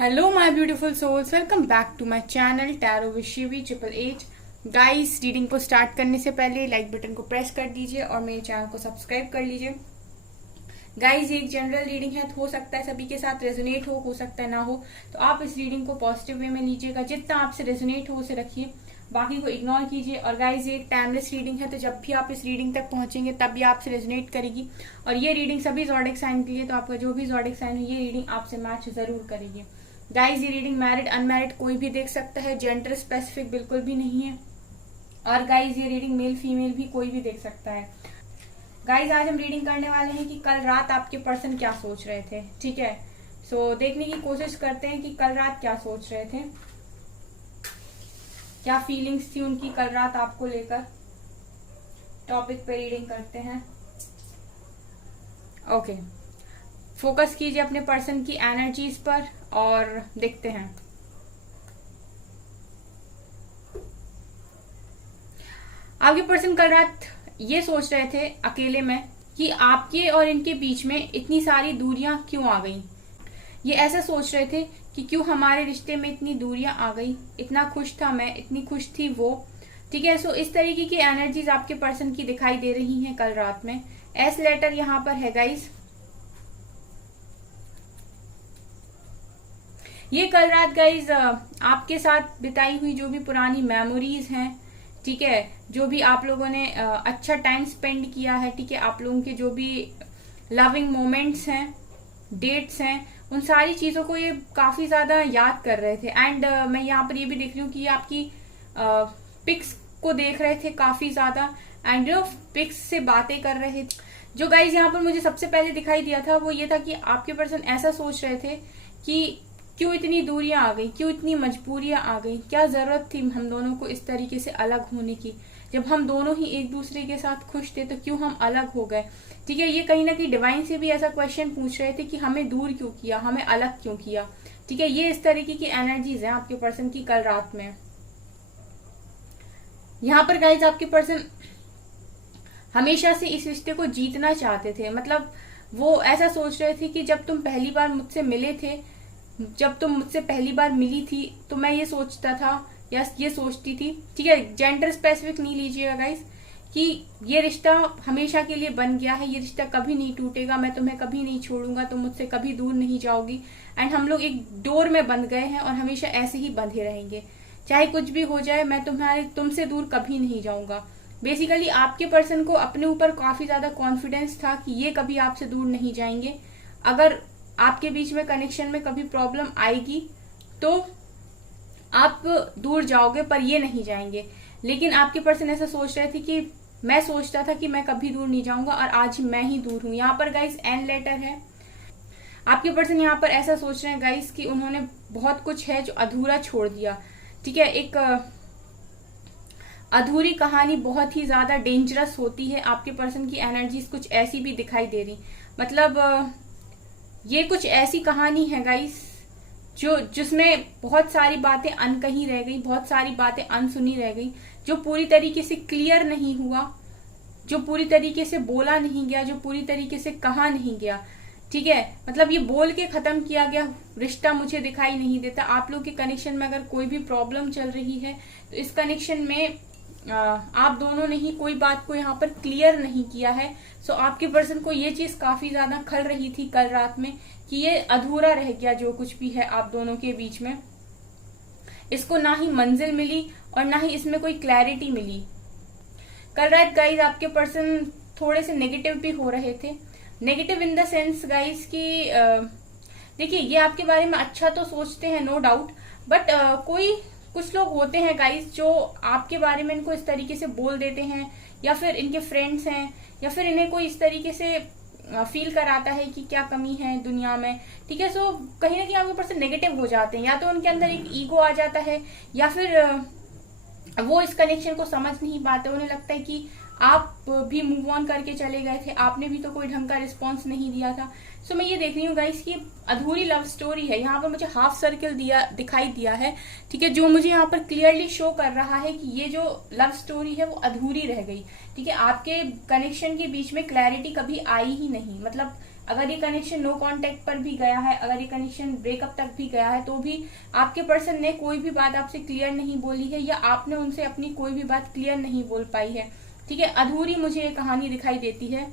Hello my beautiful souls, welcome back to my channel Tarot with Shivi 888। Guys, reading को start करने से पहले like button को press कर दीजिए और मेरे चैनल को सब्सक्राइब कर लीजिए। गाइस, ये एक जनरल रीडिंग है, हो सकता है सभी के साथ रेजोनेट हो सकता है ना हो, तो आप इस रीडिंग को पॉजिटिव वे में लीजिएगा। जितना आपसे रेजोनेट हो उसे रखिए, बाकी को इग्नोर कीजिए। और गाइस, ये एक टाइमलेस रीडिंग है, तो जब भी आप इस रीडिंग तक पहुंचेंगे तब ये आपसे रेजोनेट करेगी। और ये रीडिंग सभी ज़ोडिएक साइन के लिए, तो आपका जो भी ज़ोडिएक साइन है ये रीडिंग आपसे मैच जरूर करेगी। गाइस, ये रीडिंग मैरिड अनमैरिड कोई भी देख सकता है, जेंडर स्पेसिफिक बिल्कुल भी नहीं है। और गाइस, ये रीडिंग मेल फीमेल भी कोई भी देख सकता है। गाइस, आज हम रीडिंग करने वाले हैं कि कल रात आपके पर्सन क्या सोच रहे थे। ठीक है, सो देखने की कोशिश करते हैं कि कल रात क्या सोच रहे थे, क्या फीलिंग्स थी उनकी कल रात आपको लेकर। टॉपिक पे रीडिंग करते हैं। ओके, फोकस कीजिए अपने पर्सन की एनर्जीज पर और देखते हैं। आपके पर्सन कल रात ये सोच रहे थे अकेले में कि आपके और इनके बीच में इतनी सारी दूरियां क्यों आ गई। ये ऐसा सोच रहे थे कि क्यों हमारे रिश्ते में इतनी दूरियां आ गई, इतना खुश था मैं, इतनी खुश थी वो। ठीक है, सो इस तरीके की एनर्जीज आपके पर्सन की दिखाई दे रही हैं कल रात में। एस लेटर यहाँ पर है गाइस। ये कल रात गाइज आपके साथ बिताई हुई जो भी पुरानी मेमोरीज हैं, ठीक है, जो भी आप लोगों ने अच्छा टाइम स्पेंड किया है, ठीक है, आप लोगों के जो भी लविंग मोमेंट्स हैं, डेट्स हैं, उन सारी चीजों को ये काफी ज्यादा याद कर रहे थे। एंड मैं यहाँ पर ये भी देख रही हूँ कि ये आपकी पिक्स को देख रहे थे काफी ज्यादा, एंड जो पिक्स से बातें कर रहे थे। जो गाइज यहाँ पर मुझे सबसे पहले दिखाई दिया था वो ये था कि आपके पर्सन ऐसा सोच रहे थे कि क्यों इतनी दूरियां आ गई, क्यों इतनी मजबूरियां आ गई, क्या जरूरत थी हम दोनों को इस तरीके से अलग होने की। जब हम दोनों ही एक दूसरे के साथ खुश थे तो क्यों हम अलग हो गए। ठीक है, ये कहीं ना कहीं डिवाइन से भी ऐसा क्वेश्चन पूछ रहे थे कि हमें दूर क्यों किया, हमें अलग क्यों किया। ठीक है, ये इस तरीके की एनर्जीज है आपके पर्सन की कल रात में। यहाँ पर गाइज आपके पर्सन हमेशा से इस रिश्ते को जीतना चाहते थे। मतलब वो ऐसा सोच रहे थे कि जब तुम पहली बार मुझसे मिले थे, जब तुम मुझसे पहली बार मिली थी, तो मैं ये सोचता था या ये सोचती थी, ठीक है, जेंडर स्पेसिफिक नहीं लीजिएगा गाइस, कि ये रिश्ता हमेशा के लिए बन गया है, ये रिश्ता कभी नहीं टूटेगा, मैं तुम्हें कभी नहीं छोड़ूंगा, तुम मुझसे कभी दूर नहीं जाओगी। एंड हम लोग एक डोर में बंध गए हैं और हमेशा ऐसे ही बंधे रहेंगे, चाहे कुछ भी हो जाए, मैं तुमसे दूर कभी नहीं जाऊंगा। बेसिकली आपके पर्सन को अपने ऊपर काफी ज्यादा कॉन्फिडेंस था कि ये कभी आपसे दूर नहीं जाएंगे। अगर आपके बीच में कनेक्शन में कभी प्रॉब्लम आएगी तो आप दूर जाओगे, पर ये नहीं जाएंगे। लेकिन आपके पर्सन ऐसा सोच रहे थे कि मैं सोचता था कि मैं कभी दूर नहीं जाऊंगा और आज मैं ही दूर हूं। यहाँ पर गाइस एन लेटर है। आपके पर्सन यहाँ पर ऐसा सोच रहे हैं गाइस कि उन्होंने बहुत कुछ है जो अधूरा छोड़ दिया। ठीक है, एक अधूरी कहानी बहुत ही ज्यादा डेंजरस होती है। आपके पर्सन की एनर्जीज कुछ ऐसी भी दिखाई दे रही, मतलब ये कुछ ऐसी कहानी है गाइस जिसमें बहुत सारी बातें अनकही रह गई, बहुत सारी बातें अनसुनी रह गई, जो पूरी तरीके से क्लियर नहीं हुआ, जो पूरी तरीके से बोला नहीं गया, जो पूरी तरीके से कहा नहीं गया। ठीक है, मतलब ये बोल के खत्म किया गया रिश्ता मुझे दिखाई नहीं देता। आप लोग के कनेक्शन में अगर कोई भी प्रॉब्लम चल रही है तो इस कनेक्शन में आप दोनों ने ही कोई बात को यहाँ पर क्लियर नहीं किया है। सो आपके पर्सन को ये चीज काफी ज्यादा खल रही थी कल रात में कि ये अधूरा रह गया जो कुछ भी है आप दोनों के बीच में। इसको ना ही मंजिल मिली और ना ही इसमें कोई क्लैरिटी मिली। कल रात गाइज आपके पर्सन थोड़े से नेगेटिव भी हो रहे थे। Negative in the sense guys कि देखिए, ये आपके बारे में अच्छा तो सोचते हैं नो डाउट, बट कुछ लोग होते हैं गाइस जो आपके बारे में इनको इस तरीके से बोल देते हैं, या फिर इनके फ्रेंड्स हैं, या फिर इन्हें कोई इस तरीके से फील कराता है कि क्या कमी है दुनिया में। ठीक है, सो कहीं ना कहीं आपके पर्सन नेगेटिव हो जाते हैं, या तो उनके अंदर एक ईगो आ जाता है, या फिर वो इस कनेक्शन को समझ नहीं पाते। उन्हें लगता है कि आप भी मूव ऑन करके चले गए थे, आपने भी तो कोई ढंग का रिस्पॉन्स नहीं दिया था। सो मैं ये देख रही हूँ गाइस कि अधूरी लव स्टोरी है। यहाँ पर मुझे हाफ सर्कल दिखाई दिया है, ठीक है, जो मुझे यहाँ पर क्लियरली शो कर रहा है कि ये जो लव स्टोरी है वो अधूरी रह गई। ठीक है, आपके कनेक्शन के बीच में क्लैरिटी कभी आई ही नहीं। मतलब अगर ये कनेक्शन नो कांटेक्ट पर भी गया है, अगर ये कनेक्शन ब्रेकअप तक भी गया है, तो भी आपके पर्सन ने कोई भी बात आपसे क्लियर नहीं बोली है, या आपने उनसे अपनी कोई भी बात क्लियर नहीं बोल पाई है। ठीक है, अधूरी मुझे ये कहानी दिखाई देती है।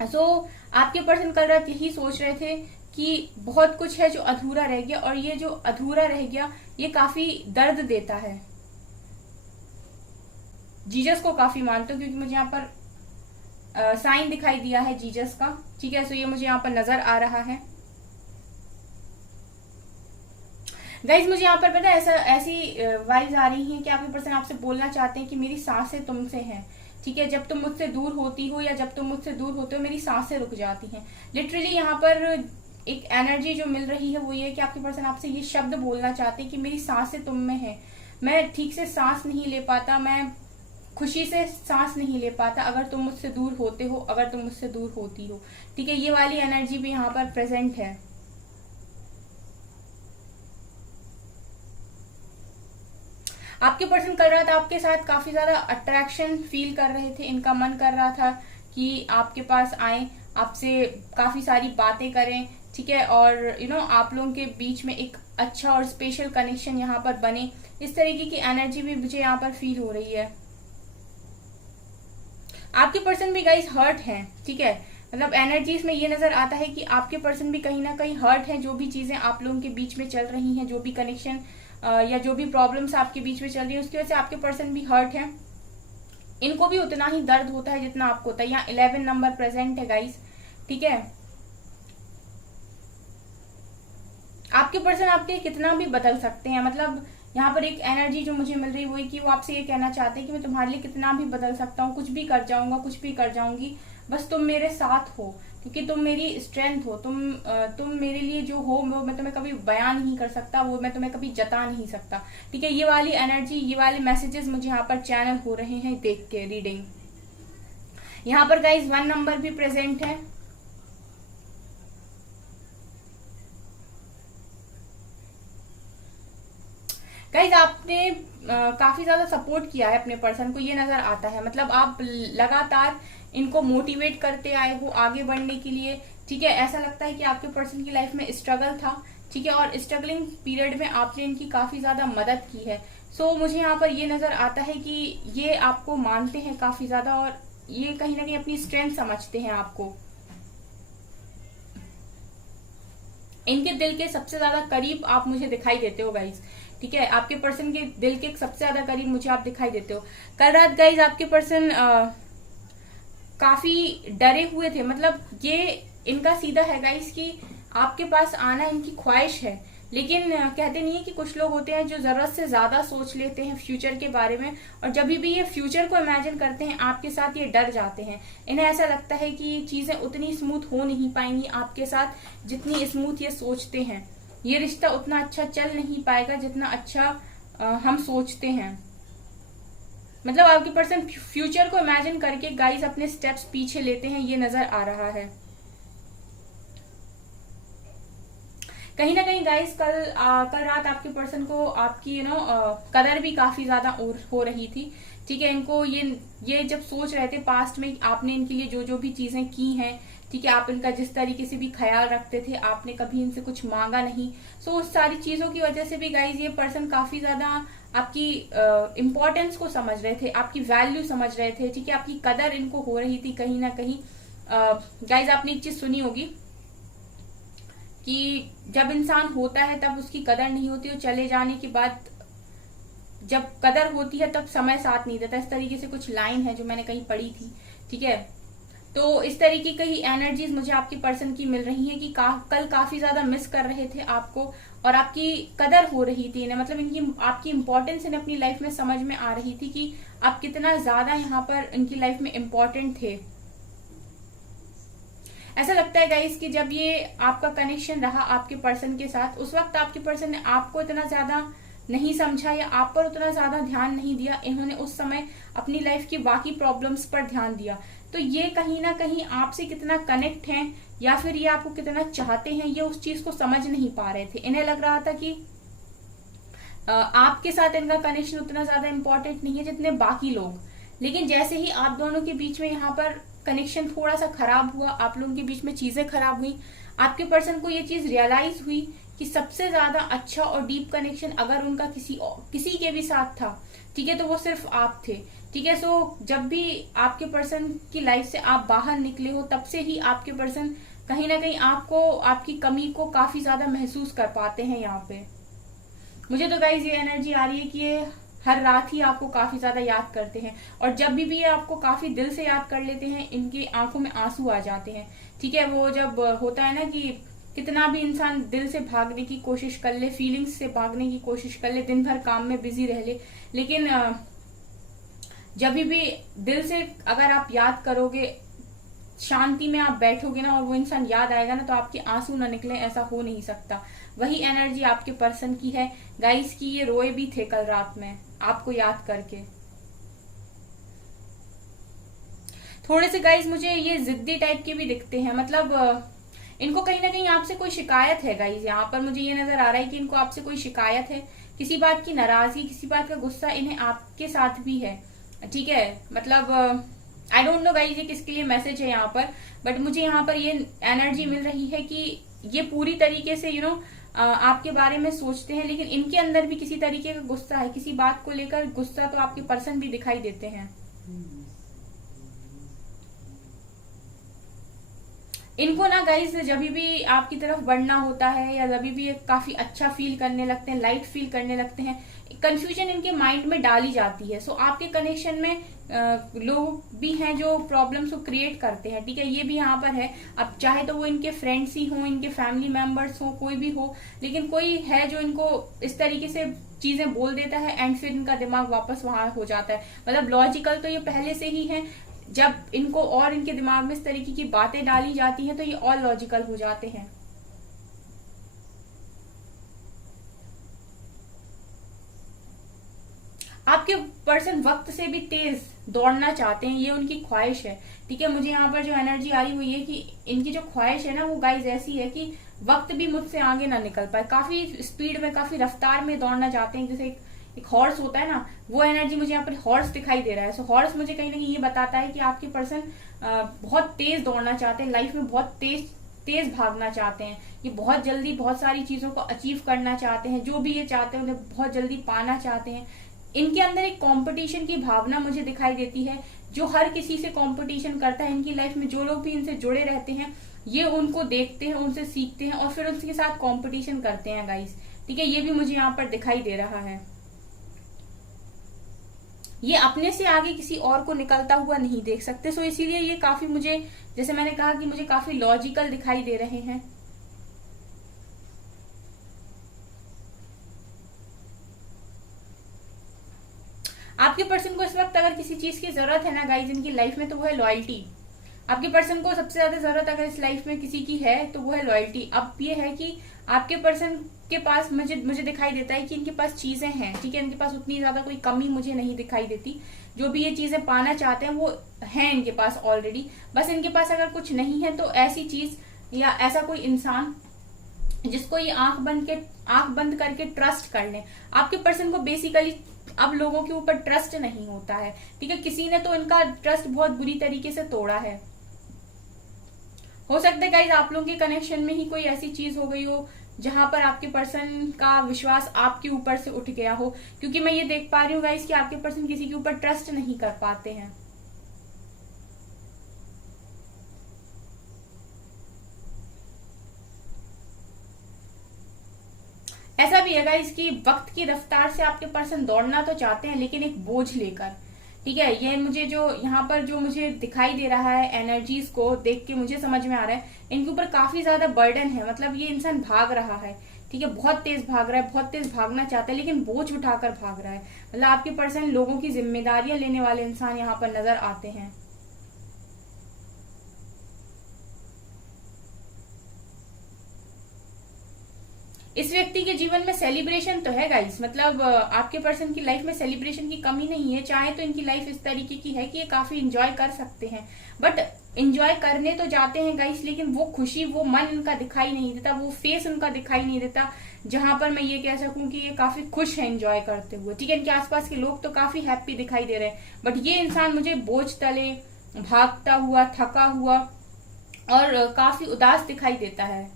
आपके पर्सन कल रात यही सोच रहे थे कि बहुत कुछ है जो अधूरा रह गया, और ये जो अधूरा रह गया ये काफी दर्द देता है। जीसस को काफी मानते हो, क्योंकि मुझे यहाँ पर साइन दिखाई दिया है जीसस का। ठीक है, सो ये मुझे यहाँ पर नजर आ रहा है। गाइज मुझे यहाँ पर पता है ऐसी वाइब्स आ रही हैं कि आपके पर्सन आपसे बोलना चाहते हैं कि मेरी सांसें तुमसे हैं। ठीक है, जब तुम मुझसे दूर होती हो या जब तुम मुझसे दूर होते हो मेरी सांसें रुक जाती हैं। लिटरली यहाँ पर एक एनर्जी जो मिल रही है वो ये है कि आपके पर्सन आपसे ये शब्द बोलना चाहते हैं कि मेरी सांसें तुम में है, मैं ठीक से सांस नहीं ले पाता, मैं खुशी से सांस नहीं ले पाता अगर तुम मुझसे दूर होते हो, अगर तुम मुझसे दूर होती हो। ठीक है, ये वाली एनर्जी भी यहाँ पर प्रेजेंट है। आपके पर्सन कल रात आपके साथ काफी ज्यादा अट्रैक्शन फील कर रहे थे। इनका मन कर रहा था कि आपके पास आए, आपसे काफी सारी बातें करें। ठीक है, और आप लोगों के बीच में एक अच्छा और स्पेशल कनेक्शन यहाँ पर बने। इस तरीके की एनर्जी भी मुझे यहाँ पर फील हो रही है। आपके पर्सन भी गाइस हर्ट हैं। ठीक है, मतलब एनर्जीज में ये नजर आता है कि आपके पर्सन भी कहीं ना कहीं हर्ट हैं। जो भी चीजें आप लोगों के बीच में चल रही हैं, जो भी कनेक्शन या जो भी प्रॉब्लम्स आपके बीच में चल रही है, उसकी वजह से आपके पर्सन भी हर्ट हैं। इनको भी उतना ही दर्द होता है जितना आपको होता है। यहाँ 11 नंबर प्रेजेंट है गाइस। ठीक है, आपके पर्सन आपके कितना भी बदल सकते हैं। मतलब यहाँ पर एक एनर्जी जो मुझे मिल रही है वो है कि वो आपसे ये कहना चाहते हैं कि मैं तुम्हारे लिए कितना भी बदल सकता हूँ, कुछ भी कर जाऊंगा, कुछ भी कर जाऊंगी, बस तुम मेरे साथ हो, क्योंकि तुम मेरी स्ट्रेंथ हो। तुम मेरे लिए जो हो वो मैं तुम्हें कभी बयान नहीं कर सकता, वो मैं तुम्हें कभी जता नहीं सकता। ठीक है, ये वाली एनर्जी, ये वाले मैसेजेस मुझे यहाँ पर चैनल हो रहे हैं देख के रीडिंग। यहाँ पर गाइज 1 नंबर भी प्रेजेंट है। गाइज आपने काफी ज्यादा सपोर्ट किया है अपने पर्सन को, ये नजर आता है। मतलब आप लगातार इनको मोटिवेट करते आए हो आगे बढ़ने के लिए। ठीक है, ऐसा लगता है कि आपके पर्सन की लाइफ में स्ट्रगल था। ठीक है, और स्ट्रगलिंग पीरियड में आपने इनकी काफी ज्यादा मदद की है। सो मुझे यहाँ पर ये नजर आता है कि ये आपको मानते हैं काफी ज्यादा, और ये कहीं ना कहीं अपनी स्ट्रेंथ समझते हैं आपको। इनके दिल के सबसे ज्यादा करीब आप मुझे दिखाई देते हो गाइज। ठीक है, आपके पर्सन के दिल के सबसे ज्यादा करीब मुझे आप दिखाई देते हो। कल रात गाइज आपके पर्सन काफी डरे हुए थे। मतलब ये इनका सीधा है गाइज कि आपके पास आना इनकी ख्वाहिश है, लेकिन कहते नहीं है कि कुछ लोग होते हैं जो जरूरत से ज्यादा सोच लेते हैं फ्यूचर के बारे में, और जब भी ये फ्यूचर को इमेजिन करते हैं आपके साथ ये डर जाते हैं। इन्हें ऐसा लगता है कि चीजें उतनी स्मूथ हो नहीं पाएंगी आपके साथ जितनी स्मूथ ये सोचते हैं। ये रिश्ता उतना अच्छा चल नहीं पाएगा जितना अच्छा हम सोचते हैं। मतलब आपके पर्सन फ्यूचर को इमेजिन करके गाइस अपने स्टेप्स पीछे लेते हैं, ये नजर आ रहा है। कहीं ना कहीं गाइस कल रात आपके पर्सन को आपकी कदर भी काफी ज्यादा हो रही थी। ठीक है, इनको ये जब सोच रहे थे पास्ट में आपने इनके लिए जो जो भी चीजें की हैं, ठीक है, आप इनका जिस तरीके से भी ख्याल रखते थे, आपने कभी इनसे कुछ मांगा नहीं। सो उस सारी चीजों की वजह से भी गाइज ये पर्सन काफी ज्यादा आपकी इम्पोर्टेंस को समझ रहे थे, आपकी वैल्यू समझ रहे थे। ठीक है, आपकी कदर इनको हो रही थी कहीं ना कहीं। गाइज आपने एक चीज सुनी होगी कि जब इंसान होता है तब उसकी कदर नहीं होती, और चले जाने के बाद जब कदर होती है तब समय साथ नहीं देता। इस तरीके से कुछ लाइन है जो मैंने कहीं पढ़ी थी। ठीक है, तो इस तरीके की एनर्जीज मुझे आपके पर्सन की मिल रही है कि कल काफी ज्यादा मिस कर रहे थे आपको, और आपकी कदर हो रही थी इन्हें। मतलब इनकी आपकी इंपॉर्टेंस इन्हें अपनी लाइफ में समझ में आ रही थी कि आप कितना ज्यादा यहाँ पर इनकी लाइफ में इम्पोर्टेंट थे। ऐसा लगता है गाइस कि जब ये आपका कनेक्शन रहा आपके पर्सन के साथ, उस वक्त आपके पर्सन ने आपको इतना ज्यादा नहीं समझा या आप पर उतना ज्यादा ध्यान नहीं दिया। इन्होंने उस समय अपनी लाइफ की बाकी प्रॉब्लम्स पर ध्यान दिया। तो ये कहीं ना कहीं आपसे कितना कनेक्ट हैं या फिर ये आपको कितना चाहते हैं, ये उस चीज को समझ नहीं पा रहे थे। इन्हें लग रहा था कि आपके साथ इनका कनेक्शन उतना ज्यादा इंपॉर्टेंट नहीं है जितने बाकी लोग। लेकिन जैसे ही आप दोनों के बीच में यहाँ पर कनेक्शन थोड़ा सा खराब हुआ, आप लोगों के बीच में चीजें खराब हुई, आपके पर्सन को ये चीज रियलाइज हुई कि सबसे ज्यादा अच्छा और डीप कनेक्शन अगर उनका किसी के भी साथ था, ठीक है, तो वो सिर्फ आप थे, ठीक है। सो जब भी आपके पर्सन की लाइफ से आप बाहर निकले हो, तब से ही आपके पर्सन कहीं ना कहीं आपको, आपकी कमी को काफी ज्यादा महसूस कर पाते हैं यहाँ पे। मुझे तो गाइज ये एनर्जी आ रही है कि ये हर रात ही आपको काफी ज्यादा याद करते हैं, और जब भी ये आपको काफी दिल से याद कर लेते हैं, इनकी आंखों में आंसू आ जाते हैं, ठीक है। वो जब होता है ना कि कितना भी इंसान दिल से भागने की कोशिश कर ले, फीलिंग्स से भागने की कोशिश कर ले, दिन भर काम में बिजी रह ले, लेकिन जब भी दिल से अगर आप याद करोगे, शांति में आप बैठोगे ना, और वो इंसान याद आएगा ना, तो आपके आंसू ना निकले, ऐसा हो नहीं सकता। वही एनर्जी आपके पर्सन की है गाइस, की ये रोए भी थे कल रात में आपको याद करके। थोड़े से गाइस मुझे ये जिद्दी टाइप के भी दिखते हैं, मतलब इनको कहीं ना कहीं आपसे कोई शिकायत है गाइस। यहाँ पर मुझे ये नजर आ रहा है कि इनको आपसे कोई शिकायत है, किसी बात की नाराजगी, किसी बात का गुस्सा इन्हें आपके साथ भी है, ठीक है। मतलब आई डोंट नो गाइस ये किसके लिए मैसेज है यहाँ पर, बट मुझे यहाँ पर ये एनर्जी मिल रही है कि ये पूरी तरीके से आपके बारे में सोचते हैं, लेकिन इनके अंदर भी किसी तरीके का गुस्सा है, किसी बात को लेकर गुस्सा तो आपके पर्सन भी दिखाई देते हैं। इनको ना गाइस जब भी आपकी तरफ बढ़ना होता है, या जब भी काफी अच्छा फील करने लगते हैं, लाइट फील करने लगते हैं, कंफ्यूजन इनके माइंड में डाली जाती है। सो आपके कनेक्शन में लोग भी हैं जो प्रॉब्लम्स को क्रिएट करते हैं, ठीक है, ये भी यहाँ पर है। अब चाहे तो वो इनके फ्रेंड्स ही हों, इनके फैमिली मेंबर्स हो, कोई भी हो, लेकिन कोई है जो इनको इस तरीके से चीजें बोल देता है, एंड फिर इनका दिमाग वापस वहां हो जाता है। मतलब लॉजिकल तो ये पहले से ही है, जब इनको और इनके दिमाग में इस तरीके की बातें डाली जाती हैं तो ये और लॉजिकल हो जाते हैं। आपके पर्सन वक्त से भी तेज दौड़ना चाहते हैं, ये उनकी ख्वाहिश है, ठीक है। मुझे यहाँ पर जो एनर्जी आ रही हुई है कि इनकी जो ख्वाहिश है ना, वो गाइस ऐसी है कि वक्त भी मुझसे आगे ना निकल पाए, काफी स्पीड में, काफी रफ्तार में दौड़ना चाहते हैं, जैसे एक हॉर्स होता है ना, वो एनर्जी मुझे यहाँ पर हॉर्स दिखाई दे रहा है। सो हॉर्स मुझे कहीं ना कहीं ये बताता है कि आपके पर्सन बहुत तेज दौड़ना चाहते हैं, लाइफ में बहुत तेज भागना चाहते हैं, ये बहुत जल्दी बहुत सारी चीजों को अचीव करना चाहते हैं, जो भी ये चाहते हैं उन्हें बहुत जल्दी पाना चाहते हैं। इनके अंदर एक कंपटीशन की भावना मुझे दिखाई देती है, जो हर किसी से कंपटीशन करता है इनकी लाइफ में। जो लोग भी इनसे जुड़े रहते हैं, ये उनको देखते हैं, उनसे सीखते हैं, और फिर उनके साथ कंपटीशन करते हैं गाइस, ठीक है। ये भी मुझे यहाँ पर दिखाई दे रहा है। ये अपने से आगे किसी और को निकलता हुआ नहीं देख सकते, सो इसीलिए ये काफी, मुझे जैसे मैंने कहा कि मुझे काफी लॉजिकल दिखाई दे रहे हैं। आपके पर्सन को इस वक्त अगर किसी चीज की जरूरत है ना गाइज इनकी लाइफ में, तो वो है लॉयल्टी। आपके पर्सन को सबसे ज्यादा जरूरत अगर इस लाइफ में किसी की है तो वो है लॉयल्टी। अब ये है कि आपके पर्सन के पास मुझे दिखाई देता है कि इनके पास चीजें हैं, ठीक है, इनके पास उतनी ज्यादा कोई कमी मुझे नहीं दिखाई देती। जो भी ये चीजें पाना चाहते हैं वो है इनके पास ऑलरेडी, बस इनके पास अगर कुछ नहीं है तो ऐसी चीज या ऐसा कोई इंसान जिसको ये आंख बंद करके ट्रस्ट कर ले। आपके पर्सन को बेसिकली अब लोगों के ऊपर ट्रस्ट नहीं होता है, ठीक है। किसी ने तो इनका ट्रस्ट बहुत बुरी तरीके से तोड़ा है। हो सकता है गाइज आप लोगों के कनेक्शन में ही कोई ऐसी चीज हो गई हो जहां पर आपके पर्सन का विश्वास आपके ऊपर से उठ गया हो, क्योंकि मैं ये देख पा रही हूँ गाइज कि आपके पर्सन किसी के ऊपर ट्रस्ट नहीं कर पाते हैं। ऐसा भी है गाइज कि वक्त की रफ्तार से आपके पर्सन दौड़ना तो चाहते हैं, लेकिन एक बोझ लेकर, ठीक है। ये मुझे जो यहाँ पर जो मुझे दिखाई दे रहा है, एनर्जीज को देख के मुझे समझ में आ रहा है इनके ऊपर काफी ज्यादा बर्डन है। मतलब ये इंसान भाग रहा है, ठीक है, बहुत तेज भाग रहा है, बहुत तेज भागना चाहता है, लेकिन बोझ उठाकर भाग रहा है। मतलब आपके पर्सन लोगों की जिम्मेदारियां लेने वाले इंसान यहाँ पर नजर आते हैं। इस व्यक्ति के जीवन में सेलिब्रेशन तो है गाइस, मतलब आपके पर्सन की लाइफ में सेलिब्रेशन की कमी नहीं है। चाहे तो इनकी लाइफ इस तरीके की है कि ये काफी इंजॉय कर सकते हैं, बट इंजॉय करने तो जाते हैं गाइस, लेकिन वो खुशी, वो मन इनका दिखाई नहीं देता, वो फेस उनका दिखाई नहीं देता जहां पर मैं ये कह सकूं कि ये काफी खुश है इंजॉय करते हुए, ठीक है। इनके आसपास के लोग तो काफी हैप्पी दिखाई दे रहे हैं, बट ये इंसान मुझे बोझ तले भागता हुआ, थका हुआ और काफी उदास दिखाई देता है।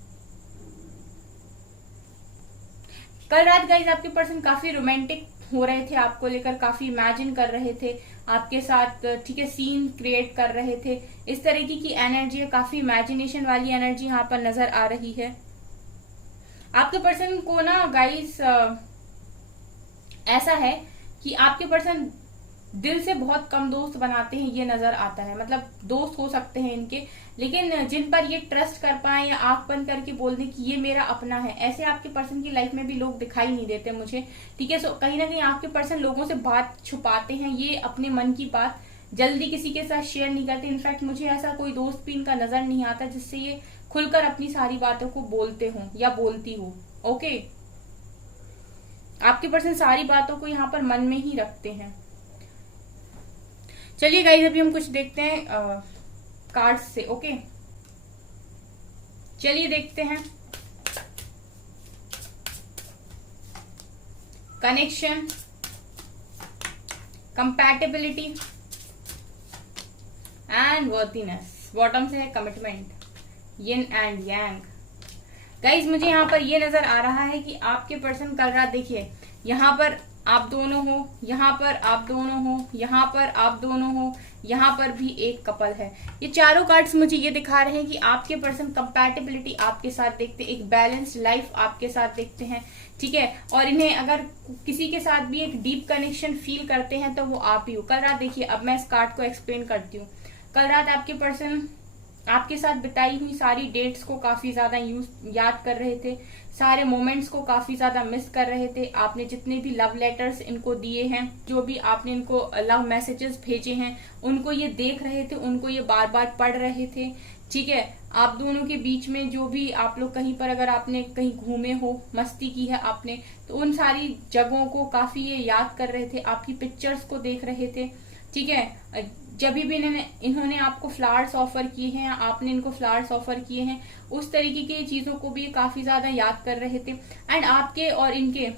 कल रात गाइज आपके पर्सन काफी रोमांटिक हो रहे थे, आपको लेकर काफी इमेजिन कर रहे थे आपके साथ, ठीक है, सीन क्रिएट कर रहे थे। इस तरीके की एनर्जी है, काफी इमेजिनेशन वाली एनर्जी यहाँ पर नजर आ रही है। आपके पर्सन को ना गाइज ऐसा है कि आपके पर्सन दिल से बहुत कम दोस्त बनाते हैं, ये नजर आता है। मतलब दोस्त हो सकते हैं इनके, लेकिन जिन पर ये ट्रस्ट कर पाए या आंख बंद करके बोल दे कि ये मेरा अपना है, ऐसे आपके पर्सन की लाइफ में भी लोग दिखाई नहीं देते मुझे, ठीक है। सो कहीं ना कहीं आपके पर्सन लोगों से बात छुपाते हैं, ये अपने मन की बात जल्दी किसी के साथ शेयर नहीं करते। इनफैक्ट मुझे ऐसा कोई दोस्त भी इनका नजर नहीं आता जिससे ये खुलकर अपनी सारी बातों को बोलते हो या बोलती हो। ओके, आपके पर्सन सारी बातों को यहाँ पर मन में ही रखते हैं। चलिए गाइस, अभी हम कुछ देखते हैं कार्ड्स से। ओके, चलिए देखते हैं connection, compatibility and worthiness. Bottom से है commitment, yin and yang. Guys मुझे यहाँ पर ये नजर आ रहा है कि आपके पर्सन कल रात, देखिए यहाँ पर आप दोनों हो, यहाँ पर आप दोनों हो, यहाँ पर आप दोनों हो, यहाँ पर भी एक कपल है। ये चारों कार्ड्स मुझे ये दिखा रहे हैं कि आपके पर्सन कंपैटिबिलिटी आपके साथ देखते, एक बैलेंस्ड लाइफ आपके साथ देखते हैं, ठीक है। और इन्हें अगर किसी के साथ भी एक डीप कनेक्शन फील करते हैं तो वो आप ही हो। कल रात देखिए, अब मैं इस कार्ड को एक्सप्लेन करती हूँ। कल रात आपके पर्सन आपके साथ बिताई हुई सारी डेट्स को काफी ज्यादा याद कर रहे थे, सारे मोमेंट्स को काफी ज्यादा मिस कर रहे थे। आपने जितने भी लव लेटर्स इनको दिए हैं, जो भी आपने इनको लव मैसेजेस भेजे हैं, उनको ये देख रहे थे, उनको ये बार बार पढ़ रहे थे, ठीक है। आप दोनों के बीच में जो भी आप लोग कहीं पर अगर आपने कहीं घूमे हो, मस्ती की है आपने, तो उन सारी जगहों को काफी ये याद कर रहे थे, आपकी पिक्चर्स को देख रहे थे, ठीक है। जब भी इन्होंने आपको फ्लावर्स ऑफर किए हैं या आपने इनको फ्लावर्स ऑफर किए हैं, उस तरीके की चीजों को भी काफी ज्यादा याद कर रहे थे। एंड आपके और इनके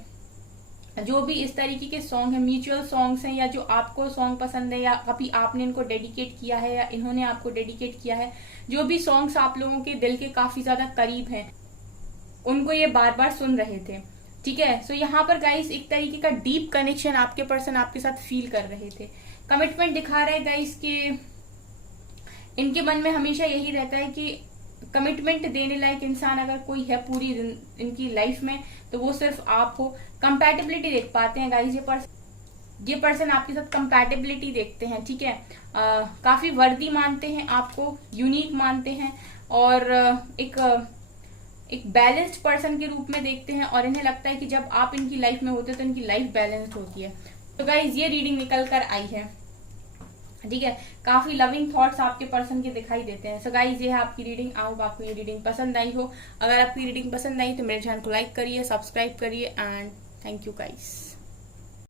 जो भी इस तरीके के सॉन्ग हैं, म्यूचुअल सॉन्ग्स हैं, या जो आपको सॉन्ग पसंद है या कभी आपने इनको डेडिकेट किया है या इन्होंने आपको डेडिकेट किया है, जो भी सॉन्ग्स आप लोगों के दिल के काफी ज्यादा करीब हैं, उनको ये बार बार सुन रहे थे, ठीक है। सो यहाँ पर गाइस एक तरीके का डीप कनेक्शन आपके पर्सन आपके साथ फील कर रहे थे। कमिटमेंट दिखा रहे हैं गाइस कि इनके मन में हमेशा यही रहता है कि कमिटमेंट देने लायक इंसान अगर कोई है पूरी इनकी लाइफ में, तो वो सिर्फ आप हो। कंपैटिबिलिटी देख पाते हैं गाइस, ये पर्सन आपके साथ कंपैटिबिलिटी देखते हैं, ठीक है। काफी वर्दी मानते हैं आपको, यूनिक मानते हैं, और एक बैलेंस्ड पर्सन के रूप में देखते हैं, और इन्हें लगता है कि जब आप इनकी लाइफ में होते हैं तो इनकी लाइफ बैलेंस्ड होती है। तो गाइज ये रीडिंग निकल कर आई है, ठीक है। काफी लविंग थॉट्स आपके पर्सन के दिखाई देते हैं। सो गाइज ये है आपकी रीडिंग। आई आपको ये रीडिंग पसंद आई हो। अगर आपको ये रीडिंग पसंद आई तो मेरे चैनल को लाइक करिए, सब्सक्राइब करिए, एंड थैंक यू गाइज।